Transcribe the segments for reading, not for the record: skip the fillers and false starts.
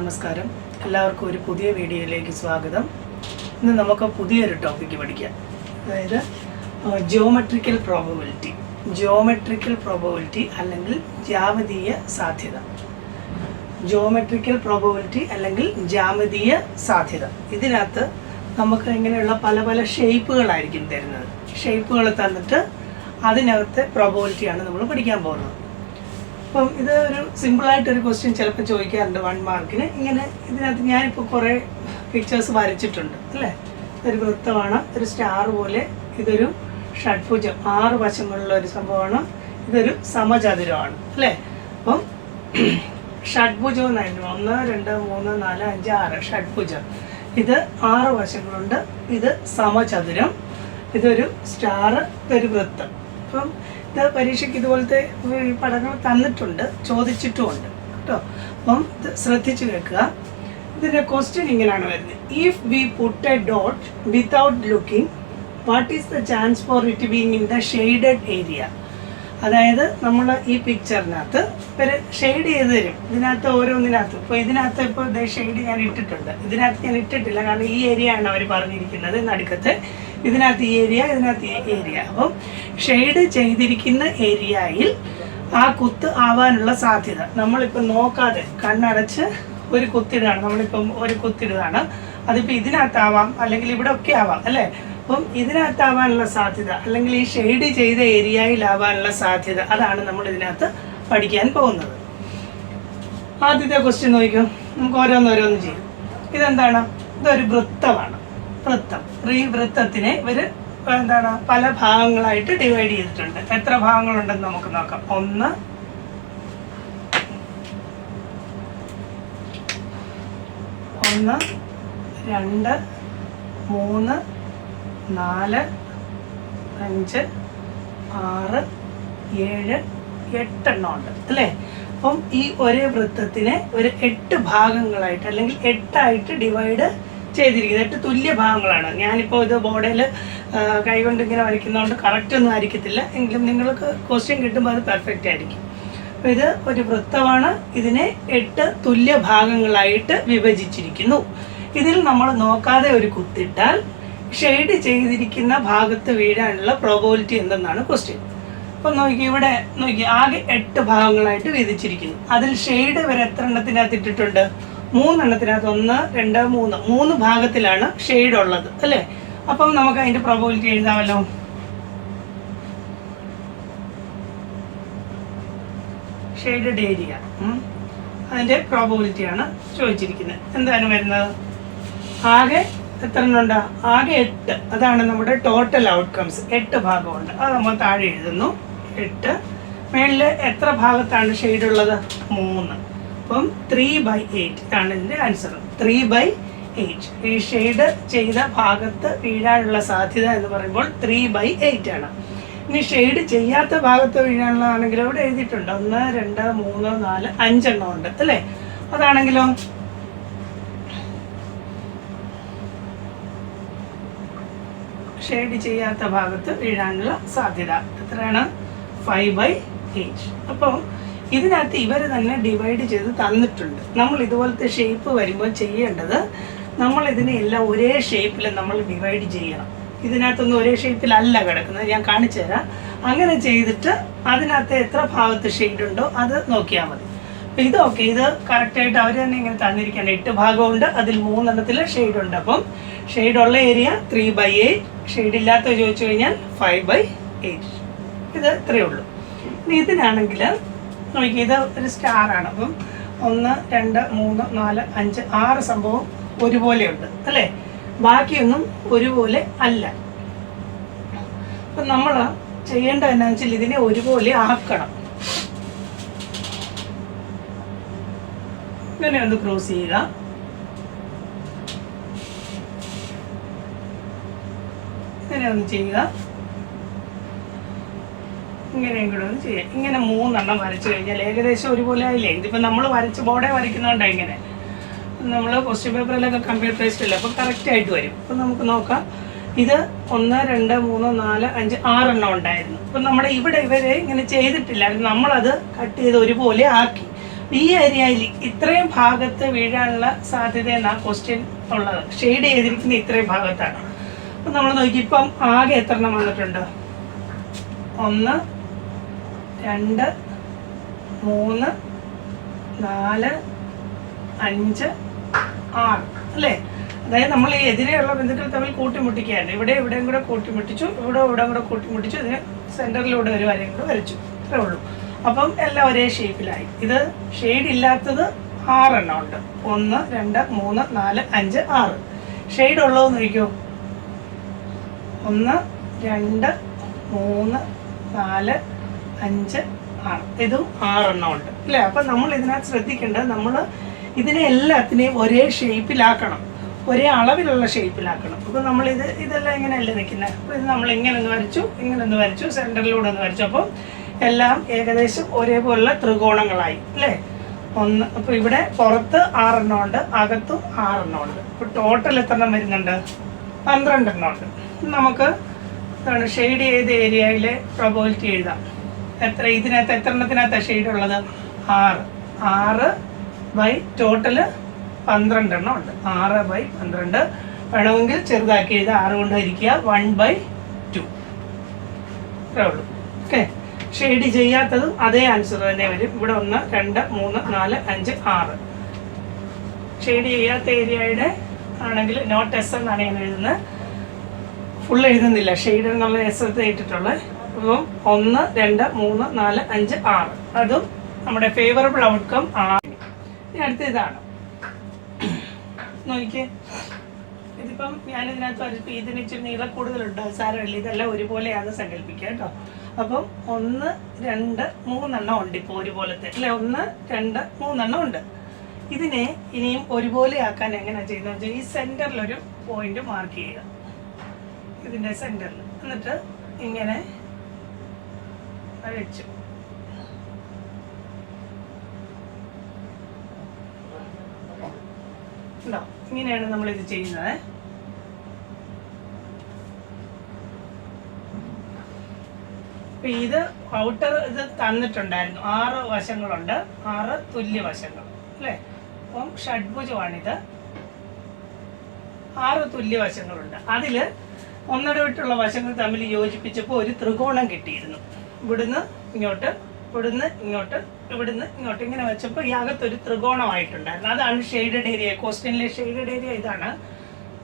നമസ്കാരം. എല്ലാവർക്കും ഒരു പുതിയ വീഡിയോയിലേക്ക് സ്വാഗതം. ഇന്ന് നമുക്ക് പുതിയൊരു ടോപ്പിക്ക് പഠിക്കാം. അതായത് ജിയോമെട്രിക്കൽ പ്രോബബിലിറ്റി അല്ലെങ്കിൽ ജ്യാമിതീയ സാധ്യത. ജിയോമെട്രിക്കൽ പ്രോബബിലിറ്റി അല്ലെങ്കിൽ ജ്യാമിതീയ സാധ്യത. ഇതിനകത്ത് നമുക്ക് ഇങ്ങനെയുള്ള പല പല ഷേപ്പുകളായിരിക്കും തരുന്നത്. ഷേപ്പുകൾ തന്നിട്ട് അതിനകത്തെ പ്രോബബിലിറ്റിയാണ് നമ്മൾ പഠിക്കാൻ പോകുന്നത്. അപ്പം ഇത് ഒരു സിമ്പിളായിട്ടൊരു ക്വസ്റ്റ്യൻ ചിലപ്പോൾ ചോദിക്കാറുണ്ട് 1 മാർക്കിന്. ഇങ്ങനെ ഇതിനകത്ത് ഞാനിപ്പോൾ കുറേ പിക്ചേഴ്സ് വരച്ചിട്ടുണ്ട് അല്ലേ. ഇതൊരു വൃത്തമാണ്, ഒരു സ്റ്റാർ പോലെ. ഇതൊരു ഷഡ്ഭുജം, 6 വശങ്ങളുള്ള ഒരു സംഭവമാണ്. ഇതൊരു സമചതുരമാണ് അല്ലേ. അപ്പം ഷഡ്ഭുജം എന്നായിരുന്നു 1 2 3 4 5 6 ഷഡ്ഭുജം. ഇത് 6 വശങ്ങളുണ്ട്. ഇത് സമചതുരം, ഇതൊരു സ്റ്റാർ, ഇതൊരു വൃത്തം. അപ്പം ഇത് പരീക്ഷയ്ക്ക് ഇതുപോലത്തെ പടങ്ങൾ തന്നിട്ടുണ്ട്, ചോദിച്ചിട്ടുമുണ്ട് കേട്ടോ. അപ്പം ഇത് ശ്രദ്ധിച്ച് കേൾക്കുക. ഇതിൻ്റെ ക്വസ്റ്റ്യൻ ഇങ്ങനെയാണ് വരുന്നത്. If we put a dot without looking, what is the chance for it being in the shaded area? അതായത് നമ്മൾ ഈ പിക്ചറിനകത്ത് ഒരു ഷെയ്ഡ് ചെയ്ത് തരും. ഇതിനകത്ത് ഓരോന്നിനകത്ത് ഇപ്പോൾ ഇതിനകത്ത് ഇപ്പോൾ ഇതേ ഷെയ്ഡ് ഞാൻ ഇട്ടിട്ടുണ്ട്. ഇതിനകത്ത് ഞാൻ ഇട്ടിട്ടില്ല, കാരണം ഈ ഏരിയ ആണ് അവർ പറഞ്ഞിരിക്കുന്നത് നടുക്കത്ത്. ഇതിനകത്ത് ഈ ഏരിയ, ഇതിനകത്ത് ഈ ഏരിയ. അപ്പം ഷെയ്ഡ് ചെയ്തിരിക്കുന്ന ഏരിയയിൽ ആ കുത്ത് ആവാനുള്ള സാധ്യത നമ്മളിപ്പോൾ നോക്കാതെ കണ്ണടച്ച് ഒരു കുത്തിടുകയാണ്. നമ്മളിപ്പം ഒരു കുത്തിടുകയാണ്. അതിപ്പോൾ ഇതിനകത്താവാം, അല്ലെങ്കിൽ ഇവിടെ ഒക്കെ ആവാം അല്ലേ. അപ്പം ഇതിനകത്താവാനുള്ള സാധ്യത, അല്ലെങ്കിൽ ഈ ഷെയ്ഡ് ചെയ്ത ഏരിയയിലാവാനുള്ള സാധ്യത, അതാണ് നമ്മൾ ഇതിനകത്ത് പഠിക്കാൻ പോകുന്നത്. ആദ്യത്തെ ക്വസ്റ്റ്യൻ നോക്കിക്കോ. നമുക്ക് ഓരോന്നോരോന്ന് ചെയ്യും. ഇതെന്താണ്? ഇതൊരു വൃത്തമാണ്. വൃത്തം. ഈ വൃത്തത്തിനെ ഒരു പല ഭാഗങ്ങളായിട്ട് ഡിവൈഡ് ചെയ്തിട്ടുണ്ട്. എത്ര ഭാഗങ്ങളുണ്ടെന്ന് നമുക്ക് നോക്കാം. 1 2 3 4 5 6 7 8 എണ്ണം ഉണ്ട് അല്ലേ. അപ്പം ഈ ഒരേ വൃത്തത്തിനെ ഒരു 8 ഭാഗങ്ങളായിട്ട് അല്ലെങ്കിൽ 8 ഡിവൈഡ് ചെയ്തിരിക്കുന്നത്. 8 തുല്യ ഭാഗങ്ങളാണ്. ഞാനിപ്പോൾ ഇത് ബോർഡിൽ കൈകൊണ്ട് ഇങ്ങനെ വരയ്ക്കുന്നതുകൊണ്ട് കറക്റ്റ് ഒന്നും ആയിരിക്കത്തില്ല, എങ്കിലും നിങ്ങൾക്ക് ക്വസ്റ്റ്യൻ കിട്ടുമ്പോൾ അത് പെർഫെക്റ്റ് ആയിരിക്കും. അപ്പോൾ ഇത് ഒരു വൃത്തമാണ്. ഇതിനെ 8 തുല്യ ഭാഗങ്ങളായിട്ട് വിഭജിച്ചിരിക്കുന്നു. ഇതിൽ നമ്മൾ നോക്കാതെ ഒരു കുത്തിട്ടാൽ ഷെയ്ഡ് ചെയ്തിരിക്കുന്ന ഭാഗത്ത് വീഴാനുള്ള പ്രോബബിലിറ്റി എന്തെന്നാണ് ക്വസ്റ്റ്യൻ. അപ്പം നോക്കി, ഇവിടെ നോക്കി, ആകെ 8 ഭാഗങ്ങളായിട്ട് വീതിച്ചിരിക്കുന്നു. അതിൽ ഷെയ്ഡ് വരെ എത്ര എണ്ണത്തിനകത്ത് ഇട്ടിട്ടുണ്ട്? 3 എണ്ണത്തിനകത്ത്. 1 2 3 ഭാഗത്തിലാണ് ഷെയ്ഡ് ഉള്ളത് അല്ലേ. അപ്പം നമുക്ക് അതിൻ്റെ പ്രോബബിലിറ്റി എഴുതാമല്ലോ. ഷെയ്ഡഡ് ഏരിയ, അതിൻ്റെ പ്രോബബിലിറ്റിയാണ് ചോദിച്ചിരിക്കുന്നത്. എന്താണ് വരുന്നത്? ആകെ എത്ര എണ്ണമുണ്ട്? ആകെ 8. അതാണ് നമ്മുടെ ടോട്ടൽ ഔട്ട്കംസ്. 8 ഭാഗമുണ്ട്. അത് നമ്മൾ താഴെ എഴുതുന്നു. 8. മേളിൽ എത്ര ഭാഗത്താണ് ഷെയ്ഡ് ഉള്ളത്? 3. അപ്പം 3/8 ആണ് ഇതിൻ്റെ ആൻസർ. 3/8. ഈ ഷെയ്ഡ് ചെയ്ത ഭാഗത്ത് വീഴാനുള്ള സാധ്യത എന്ന് പറയുമ്പോൾ 3/8 ആണ്. ഇനി ഷെയ്ഡ് ചെയ്യാത്ത ഭാഗത്ത് വീഴാനുള്ളതാണെങ്കിൽ അവിടെ എഴുതിയിട്ടുണ്ട്. 1 2 3 4 5 എണ്ണം ഉണ്ട് അല്ലേ. അതാണെങ്കിലോ ഷെയ്ഡ് ചെയ്യാത്ത ഭാഗത്ത് വീഴാനുള്ള സാധ്യത എത്രയാണ്? 5/8. അപ്പോൾ ഇതിനകത്ത് ഇവർ തന്നെ ഡിവൈഡ് ചെയ്ത് തന്നിട്ടുണ്ട്. നമ്മൾ ഇതുപോലത്തെ ഷേപ്പ് വരുമ്പോൾ ചെയ്യേണ്ടത്, നമ്മൾ ഇതിനെ എല്ലാം ഒരേ ഷേപ്പിൽ നമ്മൾ ഡിവൈഡ് ചെയ്യണം. ഇതിനകത്തൊന്നും ഒരേ ഷേപ്പിലല്ല കിടക്കുന്നത്, ഞാൻ കാണിച്ചു തരാം. അങ്ങനെ ചെയ്തിട്ട് അതിനകത്ത് എത്ര ഭാഗത്ത് ഷെയ്ഡ് ഉണ്ടോ അത് നോക്കിയാൽ മതി. അപ്പോൾ ഇതൊക്കെ ഇത് കറക്റ്റായിട്ട് അവർ തന്നെ ഇങ്ങനെ തന്നിരിക്കുകയാണ്. 8 ഭാഗമുണ്ട്, അതിൽ 3 എണ്ണത്തിൽ ഷെയ്ഡ് ഉണ്ട്. അപ്പം ഷെയ്ഡുള്ള ഏരിയ 3/8, ഷെയ്ഡ് ഇല്ലാത്ത ചോദിച്ചു കഴിഞ്ഞാൽ 5/8. ഇത് ഇത്രയേ ഉള്ളൂ. ഇനി ഇതിനാണെങ്കിൽ നോക്കി, ഇത് ഒരു സ്റ്റാറാണ്. അപ്പം 1 2 3 4 5 6 സംഭവം ഒരുപോലെയുണ്ട് അല്ലേ. ബാക്കിയൊന്നും ഒരുപോലെ അല്ല. അപ്പം നമ്മൾ ചെയ്യേണ്ടത് എന്താണെന്ന് വെച്ചാൽ ഇതിനെ ഒരുപോലെ ആക്കണം. ഇങ്ങനെ ഒന്ന് ക്രോസ് ചെയ്യുക. ഇങ്ങനെ ഒന്ന് ചെയ്യുക. ഇങ്ങനെയും കൂടെ ഒന്ന് ചെയ്യാം. ഇങ്ങനെ 3 എണ്ണം വരച്ചു കഴിഞ്ഞാൽ ഏകദേശം ഒരുപോലെ ആയില്ലേ. ഇതിപ്പോൾ നമ്മൾ വരച്ച് ബോർഡേ വരയ്ക്കുന്നതുകൊണ്ടാണ് ഇങ്ങനെ. നമ്മൾ ക്വസ്റ്റ്യൻ പേപ്പറിലൊക്കെ കമ്പ്യൂട്ടറൈസ്ഡ് അല്ല, അപ്പോൾ കറക്റ്റായിട്ട് വരും. അപ്പം നമുക്ക് നോക്കാം. ഇത് 1 2 3 4 5 6 എണ്ണം ഉണ്ടായിരുന്നു. അപ്പം നമ്മുടെ ഇവിടെ ഇവരെ ഇങ്ങനെ ചെയ്തിട്ടില്ലായിരുന്നു. നമ്മളത് കട്ട് ചെയ്ത് ഒരുപോലെ ആക്കി. ഈ ഏരിയയിൽ ഇത്രയും ഭാഗത്ത് വീഴാനുള്ള സാധ്യത എന്നാ ക്വസ്റ്റ്യൻ ഉള്ളത്. ഷെയ്ഡ് ചെയ്തിരിക്കുന്ന ഇത്രയും ഭാഗത്താണ്. അപ്പം നമ്മൾ നോക്കി ഇപ്പം ആകെ എത്ര എണ്ണം വന്നിട്ടുണ്ട്? 1 2 3 4 5 6 അല്ലേ? അതായത് നമ്മൾ ഈ എതിരെയുള്ള ബന്ധുക്കൾ തമ്മിൽ കൂട്ടിമുട്ടിക്കുകയാണ്. ഇവിടെയും കൂടെ കൂട്ടിമുട്ടിച്ചു, ഇവിടെയും കൂടെ കൂട്ടിമുട്ടിച്ചു, ഇതിന് സെൻറ്ററിലൂടെ ഒരു വരയും കൂടെ വരച്ചു. അത്രേ ഉള്ളൂ. അപ്പം എല്ലാം ഒരേ ഷേപ്പിലായി. ഇത് ഷെയ്ഡ് ഇല്ലാത്തത് 6 എണ്ണം ഉണ്ട്. 1 2 3 4 5 6. ഷെയ്ഡ് ഉള്ളതെന്ന് നോക്കിയോ? 1 2 3 4 5 6. ഇതും 6 എണ്ണം ഉണ്ട് അല്ലേ? അപ്പം നമ്മൾ ഇതിനകത്ത് ശ്രദ്ധിക്കേണ്ടത് നമ്മൾ ഇതിനെ എല്ലാത്തിനെയും ഒരേ ഷേപ്പിലാക്കണം, ഒരേ അളവിലുള്ള ഷേപ്പിലാക്കണം. അപ്പം ഇതെല്ലാം ഇങ്ങനെയല്ലേ നിൽക്കുന്നത്. അപ്പോൾ ഇത് നമ്മൾ ഇങ്ങനെ ഒന്ന് വരച്ചു, സെൻറ്ററിലൂടെ ഒന്ന് വരച്ചു. അപ്പം എല്ലാം ഏകദേശം ഒരേപോലുള്ള ത്രികോണങ്ങളായി അല്ലേ? അപ്പോൾ ഇവിടെ പുറത്ത് 6 എണ്ണം ഉണ്ട്, അകത്തും 6 എണ്ണം ഉണ്ട്. ഇപ്പോൾ ടോട്ടൽ എത്ര എണ്ണം വരുന്നുണ്ട്? 12 എണ്ണം ഉണ്ട്. നമുക്ക് ഷെയ്ഡ് ചെയ്ത ഏരിയയിലെ പ്രോബബിലിറ്റി എഴുതാം. ഇതിനകത്ത് എത്ര എണ്ണത്തിനകത്താണ് ഷെയ്ഡ് ഉള്ളത്? 6 ബൈ ടോട്ടല് 12 എണ്ണം ഉണ്ട്. 6 ബൈ 12 വേണമെങ്കിൽ ചെറുതാക്കി എഴുതാം. 6 കൊണ്ട് ഹരിക്കുക, 1/2 അത്രേ ഉള്ളൂ. ഓക്കെ. ഷെയ്ഡ് ചെയ്യാത്തതും അതേ ആൻസർ തന്നെ വരും. ഇവിടെ 1 2 3 4 5 6. ഷെയ്ഡ് ചെയ്യാത്ത ഏരിയയുടെ ആണെങ്കിൽ നോട്ട് എസ് എന്നാണ് ഞാൻ എഴുതുന്നത്. ഫുൾ എഴുതുന്നില്ല, ഷെയ്ഡ് എന്നുള്ള എസ് ഇട്ടിട്ടുള്ളത്. അപ്പം 1 2 3 4 5 6 അതും നമ്മുടെ ഫേവറബിൾ ഔട്ട്കം ആണ്. ഇനി അടുത്ത ഇതാണ്, നോക്കിയേ. ഇതിപ്പം ഞാനിതിനകത്ത് വരച്ചപ്പോൾ ഇതിന് ഇച്ചിരി നീളം കൂടുതലുണ്ട്, സാരമില്ല, ഇതെല്ലാം ഒരുപോലെയാണ് സങ്കല്പിക്കുക കേട്ടോ. അപ്പം 1 2 3 എണ്ണം ഉണ്ട് ഇപ്പോൾ ഒരുപോലത്തെ അല്ലേ? 1 2 3 എണ്ണം ഉണ്ട്. ഇതിനെ ഇനിയും ഒരുപോലെ ആക്കാൻ എങ്ങനെയാണ് ചെയ്യുന്നത് വെച്ചാൽ ഈ സെൻറ്ററിലൊരു പോയിന്റ് മാർക്ക് ചെയ്യുക, ഇതിൻ്റെ സെൻറ്ററിൽ. എന്നിട്ട് ഇങ്ങനെ വെച്ചു. ഉണ്ടോ? ഇങ്ങനെയാണ് നമ്മളിത് ചെയ്യുന്നത്. അപ്പം ഇത് ഔട്ടർ ഇത് തന്നിട്ടുണ്ടായിരുന്നു. 6 വശങ്ങളുണ്ട്, 6 തുല്യ വശങ്ങൾ അല്ലേ? അപ്പം ഷഡ്ഭുജമാണിത്. 6 തുല്യ വശങ്ങളുണ്ട്. അതിൽ ഒന്നിടവിട്ടുള്ള വശങ്ങൾ തമ്മിൽ യോജിപ്പിച്ചപ്പോൾ ഒരു ത്രികോണം കിട്ടിയിരുന്നു. ഇവിടുന്ന് ഇങ്ങോട്ട്, ഇവിടുന്ന് ഇങ്ങോട്ട്, ഇവിടുന്ന് ഇങ്ങോട്ട്, ഇങ്ങനെ വെച്ചപ്പോൾ ഈ അകത്തൊരു ത്രികോണമായിട്ടുണ്ടായിരുന്നു. അതാണ് ഷെയ്ഡഡ് ഏരിയ. ക്വസ്റ്റ്യനിലെ ഷെയ്ഡഡ് ഏരിയ ഇതാണ്.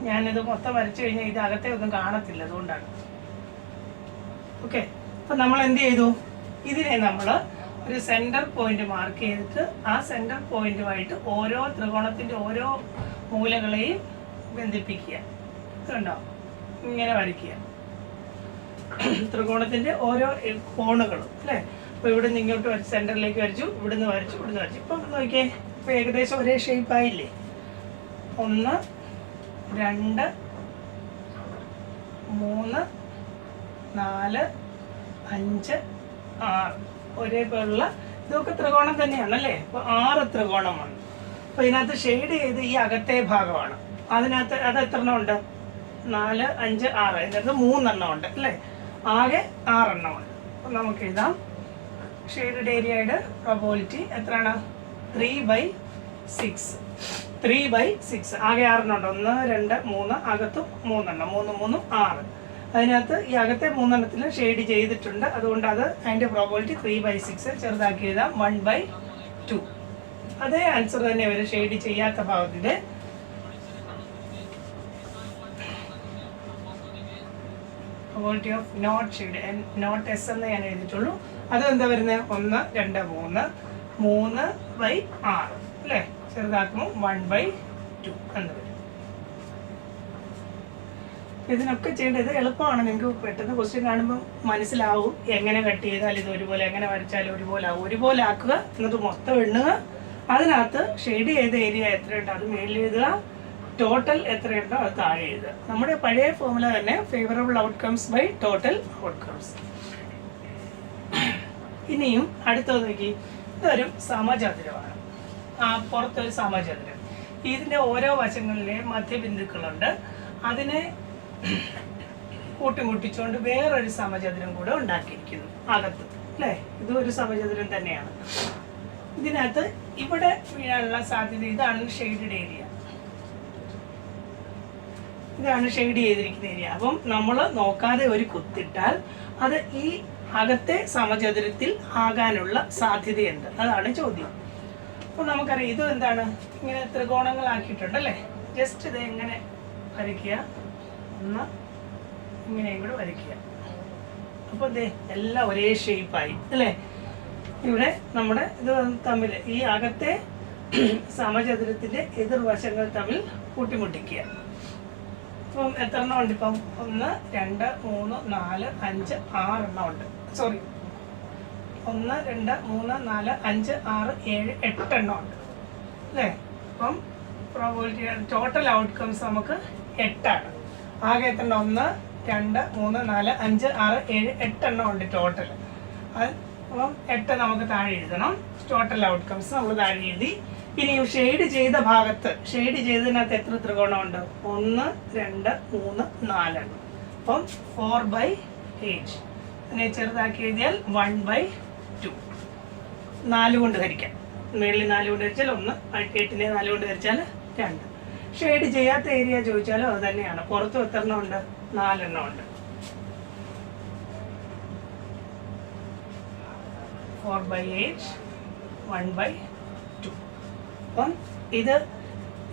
ഞാനിത് മൊത്തം വരച്ചു കഴിഞ്ഞാൽ ഇത് അകത്തെ ഒന്നും കാണത്തില്ല, അതുകൊണ്ടാണ്. ഓക്കെ. അപ്പം നമ്മൾ എന്ത് ചെയ്തു? ഇതിനെ നമ്മൾ ഒരു സെൻറ്റർ പോയിന്റ് മാർക്ക് ചെയ്തിട്ട് ആ സെൻറ്റർ പോയിന്റുമായിട്ട് ഓരോ ത്രികോണത്തിൻ്റെ ഓരോ മൂലകളെയും ബന്ധിപ്പിക്കുക. ഇതുണ്ടോ? ഇങ്ങനെ വരയ്ക്കുക ത്രികോണത്തിൻ്റെ ഓരോ കോണുകളും അല്ലേ? അപ്പോൾ ഇവിടെ നിന്ന് ഇങ്ങോട്ട് വരച്ച് സെൻറ്ററിലേക്ക് വരച്ചു, ഇവിടുന്ന് വരച്ചു, ഇവിടുന്ന് വരച്ചു. ഇപ്പം നോക്കിയേ, ഇപ്പോൾ ഏകദേശം ഒരേ ഷേപ്പായില്ലേ? 1 2 3 4 5 6 ഒരേപോലുള്ള ഇതൊക്കെ ത്രികോണം തന്നെയാണല്ലേ? അപ്പോൾ 6 ത്രികോണമാണ്. അപ്പോൾ ഇതിനകത്ത് ഷെയ്ഡ് ചെയ്ത് ഈ അകത്തെ ഭാഗമാണ്. അതിനകത്ത് അത് എത്ര എണ്ണം ഉണ്ട്? 4 5 6. ഇതിനകത്ത് 3 എണ്ണം ഉണ്ട് അല്ലേ? ആകെ 6 എണ്ണം ഉണ്ട്. അപ്പം നമുക്ക് എഴുതാം ഷെയ്ഡഡ് ഏരിയയുടെ പ്രോബബിലിറ്റി എത്രയാണ്? 3/6. 3/6. ആകെ 6 എണ്ണം ഉണ്ട്. 1 2 3, അകത്തും 3 എണ്ണം, 3 3 6. അതിനകത്ത് ഈ അകത്തെ 3 എണ്ണത്തിൽ ഷെയ്ഡ് ചെയ്തിട്ടുണ്ട്. അതുകൊണ്ട് അത് അതിൻ്റെ പ്രോബബിലിറ്റി 3/6. ചെറുതാക്കി എഴുതാം, 1/2. അതേ ആൻസർ തന്നെ വരും ഷെയ്ഡ് ചെയ്യാത്ത ഭാഗത്തിൻ്റെ. Probability of not shade, not S എന്ന് ഞാൻ എഴുതിയിട്ടുള്ളൂ. അത് എന്താ വരുന്നത്? 1 2 3, 3/6 അല്ലേ? ചെറുതാക്കുമ്പോൾ 1/2 എന്ന് വരും. ഇതിനൊക്കെ ചെയ്യേണ്ടത് എളുപ്പമാണ്. നിങ്ങൾക്ക് പെട്ടെന്ന് ക്വസ്റ്റ്യൻ കാണുമ്പോൾ മനസ്സിലാവും എങ്ങനെ കട്ട് ചെയ്താൽ ഇത് ഒരുപോലെ, എങ്ങനെ വരച്ചാലും ഒരുപോലെ ആവും. ഒരുപോലെ ആക്കുക, എന്നിട്ട് മൊത്തം എണ്ണുക. അതിനകത്ത് ഷെയ്ഡ് ചെയ്ത ഏരിയ എത്രയുണ്ടോ അത് മേളിൽ എഴുതുക, ടോട്ടൽ എത്രയുണ്ടോ അത് താഴെ എഴുതുക. നമ്മുടെ പഴയ ഫോർമുല തന്നെ, favourable outcomes by total outcomes. ഇനിയും അടുത്തത് നോക്കി, ഇതൊരു സമചതുരമാണ്. പുറത്തൊരു സമചതുരം. ഇതിൻ്റെ ഓരോ വശങ്ങളിലെ മധ്യബിന്ദുക്കളുണ്ട്. അതിനെ കൂട്ടിമുട്ടിച്ചുകൊണ്ട് വേറൊരു സമചതുരം കൂടെ ഉണ്ടാക്കിയിരിക്കുന്നു അകത്ത് അല്ലേ? ഇതും ഒരു സമചതുരം തന്നെയാണ്. ഇതിനകത്ത് ഇവിടെ വീഴാനുള്ള സാധ്യത ഇതാണ് ഷെയ്ഡഡ് ഏരിയ. ഇതാണ് ഷെയ്ഡ് ചെയ്തിരിക്കുന്ന ഏരിയ. അപ്പം നമ്മൾ നോക്കാതെ ഒരു കുത്തിട്ടാൽ അത് ഈ അകത്തെ സമചതുരത്തിൽ ആകാനുള്ള സാധ്യതയുണ്ട്. അതാണ് ചോദ്യം. അപ്പോൾ നമുക്കറിയാം ഇത് എന്താണ്, ഇങ്ങനെ ത്രികോണങ്ങളാക്കിയിട്ടുണ്ടല്ലേ. ജസ്റ്റ് ഇത് എങ്ങനെ വരയ്ക്കുക, ഒന്ന് ഇങ്ങനെയും കൂടെ വരയ്ക്കുക. അപ്പോൾ ഇതേ എല്ലാം ഒരേ ഷേപ്പായി അല്ലേ. ഇവിടെ നമ്മുടെ ഇത് തമ്മിൽ ഈ അകത്തെ സമചതുരത്തിൻ്റെ എതിർവശങ്ങൾ തമ്മിൽ കൂട്ടിമുട്ടിക്കുക. ഇപ്പം എത്ര എണ്ണം ഉണ്ട്? ഇപ്പം 1 2 3 4 5 6 എണ്ണം ഉണ്ട്. സോറി, 1 2 3 4 5 6 7 8 എണ്ണം ഉണ്ട് അല്ലേ. അപ്പം പ്രോബബിലിറ്റി ടോട്ടൽ ഔട്ട്കംസ് നമുക്ക് 8 ആണ്. ആകെ എത്ര എണ്ണം? 1 2 3 4 5 6 7 8 എണ്ണം ഉണ്ട് ടോട്ടൽ. അത് അപ്പം 8 നമുക്ക് താഴെ എഴുതണം. ടോട്ടൽ ഔട്ട്കംസ് നമ്മൾ താഴെ എഴുതി. ഇനി ഷെയ്ഡ് ചെയ്ത ഭാഗത്ത്, ഷെയ്ഡ് ചെയ്തതിനകത്ത് എത്ര ത്രികോണമുണ്ട്? 1 2 3 4 എണ്ണം. അപ്പം 4/8. അതിനെ ചെറുതാക്കി എഴുതിയാൽ 1/2. 4 കൊണ്ട് ഹരിക്കാം. മേളിൽ 4 കൊണ്ട് ഹരിച്ചാൽ 1, 8നെ 4 കൊണ്ട് ഹരിച്ചാൽ 2. ഷെയ്ഡ് ചെയ്യാത്ത ഏരിയ ചോദിച്ചാലും അത് തന്നെയാണ്. പുറത്തും എത്ര എണ്ണം ഉണ്ട്? 4 എണ്ണം ഉണ്ട്. 4/8 1/2. അപ്പം ഇത്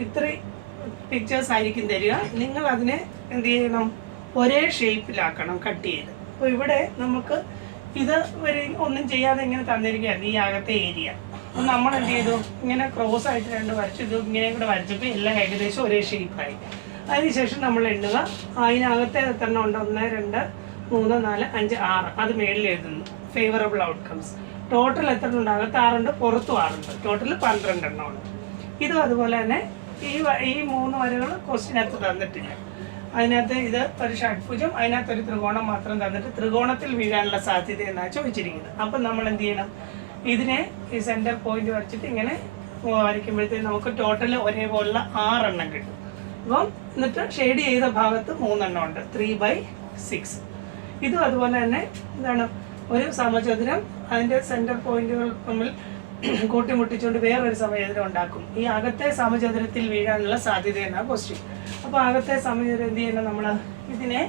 ഇത്രയും പിക്ചേഴ്സ് ആയിരിക്കും തരിക. നിങ്ങൾ അതിനെ എന്ത് ചെയ്യണം? ഒരേ ഷേപ്പിലാക്കണം കട്ട് ചെയ്ത്. അപ്പോൾ ഇവിടെ നമുക്ക് ഇത് ഒന്നും ചെയ്യാതെ ഇങ്ങനെ തന്നിരിക്കുകയായിരുന്നു ഈ അകത്തെ ഏരിയ. അപ്പം നമ്മൾ എന്ത് ചെയ്തു? ഇങ്ങനെ ക്രോസ് ആയിട്ട് 2 വരച്ചു. ഇത് ഇങ്ങനെ കൂടെ വരച്ചപ്പോൾ എല്ലാം ഏകദേശം ഒരേ ഷേപ്പായി. അതിനുശേഷം നമ്മൾ എണ്ണുക. അതിനകത്തെ എത്ര എണ്ണം ഉണ്ട്? 1 2 3 4 5 6. അത് മേളിൽ എഴുതുന്നു. Favourable outcomes. ടോട്ടൽ എത്ര ഉണ്ട്? അകത്ത് 6 ഉണ്ട്, പുറത്തും 6 ഉണ്ട്. ടോട്ടൽ 12 എണ്ണമാണ്. ഇതും അതുപോലെ തന്നെ ഈ 3 വരകൾ ക്വസ്റ്റിനകത്ത് തന്നിട്ടില്ല. അതിനകത്ത് ഇത് ഒരു ഷഡ്ഭുജം, അതിനകത്ത് ഒരു ത്രികോണം മാത്രം തന്നിട്ട് ത്രികോണത്തിൽ വീഴാനുള്ള സാധ്യത എന്നാണ് ചോദിച്ചിരിക്കുന്നത്. അപ്പം നമ്മൾ എന്ത് ചെയ്യണം? ഇതിനെ ഈ സെൻറ്റർ പോയിന്റ് വരച്ചിട്ട് ഇങ്ങനെ വരയ്ക്കുമ്പോഴത്തേക്ക് നമുക്ക് ടോട്ടൽ ഒരേപോലുള്ള 6 എണ്ണം കിട്ടും. അപ്പം എന്നിട്ട് ഷെയ്ഡ് ചെയ്ത ഭാഗത്ത് 3 എണ്ണം ഉണ്ട്, 3/6. ഇതും അതുപോലെ തന്നെ എന്താണ്, ഒരു സമചതുരം അതിൻ്റെ സെൻറ്റർ പോയിന്റുകൾ തമ്മിൽ കൂട്ടിമുട്ടിച്ചുകൊണ്ട് വേറൊരു സമചതുരം ഉണ്ടാക്കും. ഈ അകത്തെ സമചതുരത്തിൽ വീഴാനുള്ള സാധ്യത എന്നാണ് ക്വസ്റ്റ്യൻ. അപ്പോൾ അകത്തെ സമചതുരം എന്ത് ചെയ്യണം? നമ്മൾ ഇതിനെ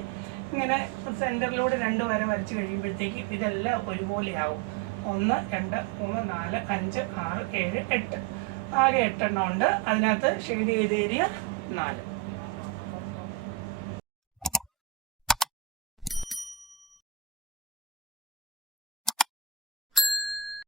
ഇങ്ങനെ സെൻറ്ററിലൂടെ 2 വര വരച്ച് കഴിയുമ്പോഴത്തേക്ക് ഇതെല്ലാം ഒരുപോലെയാവും. 1 2 3 4 5 6 7 8. ആകെ 8 എണ്ണം ഉണ്ട്. അതിനകത്ത് ഷെയ്ഡ് ചെയ്ത ഏരിയ 4.